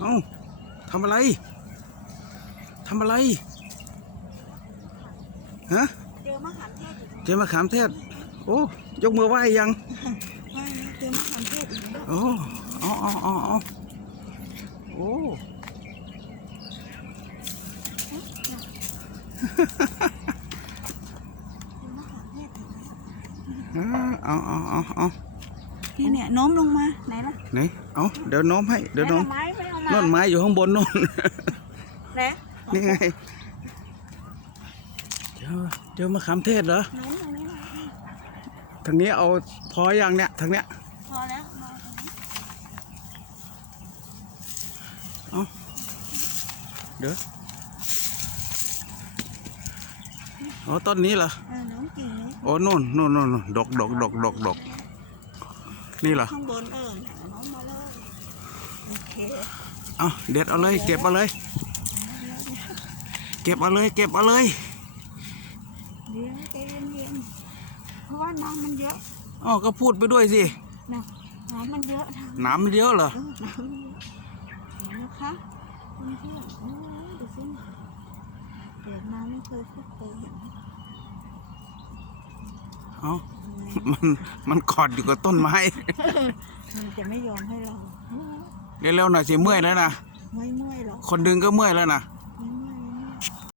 เอ้าทำอะไรทำอะไรฮะเจอมะขามเทศอีกเจอมะขามเทศ โอ้ยกมือไหว้ยังว่าแล้วเจอมะขามเทศอีกแล้วโอ้เอาเอาเอาเอาโอ้เจอมะขามเทศอีกแล้วเอาเอาเอาเอาเนี่ยเนี่ยโน้มลงมาไหนล่ะไหนเอาเดี๋ยวโน้มให้เดี๋ยวโน้มไหไม้ไม่เอา มาโน่นไม้อยู่ข้างบนโน่น ไหนนี่ไงเจอเจอมะขามเทศเหรอโน้มตรงนี้มาทางนี้เอาพออย่างเนี้ยทางเนี้ย พอแล้วมาตรงนี้เดี๋ยวอ๋อต้นนี้เหรอเออโน้มกิ่งนี้โอ้นู่นนู่นนู่นนู่นดอกดอกดอกดอกดอกนี่เหรอ ข้างบนเออหนังโน้มมาเลยโอเค เอาเด็ดเอาเลย เก็บเอาเลย เก็บเอาเลย เก็บเอาเลยเดี๋ยวใจเย็นๆเพราะว่าน้ำมันเยอะอ๋อก็พูดไปด้วยสินะน้ำมันเยอะทางน้ำมันเยอะเหรอเออน้ำมันเยอะเห็นนะคะเพื่อนๆโอ้ยดูสิเกิดมาไม่เคยพบเคยเห็นเอามันมันกอดอยู่กับต้นไม้ มันจะไม่ยอมให้เรา เร็วๆหน่อยสิเมื่อยแล้วนะไม่เมื่อยหรอกคนดึงก็เมื่อยแล้วนะเ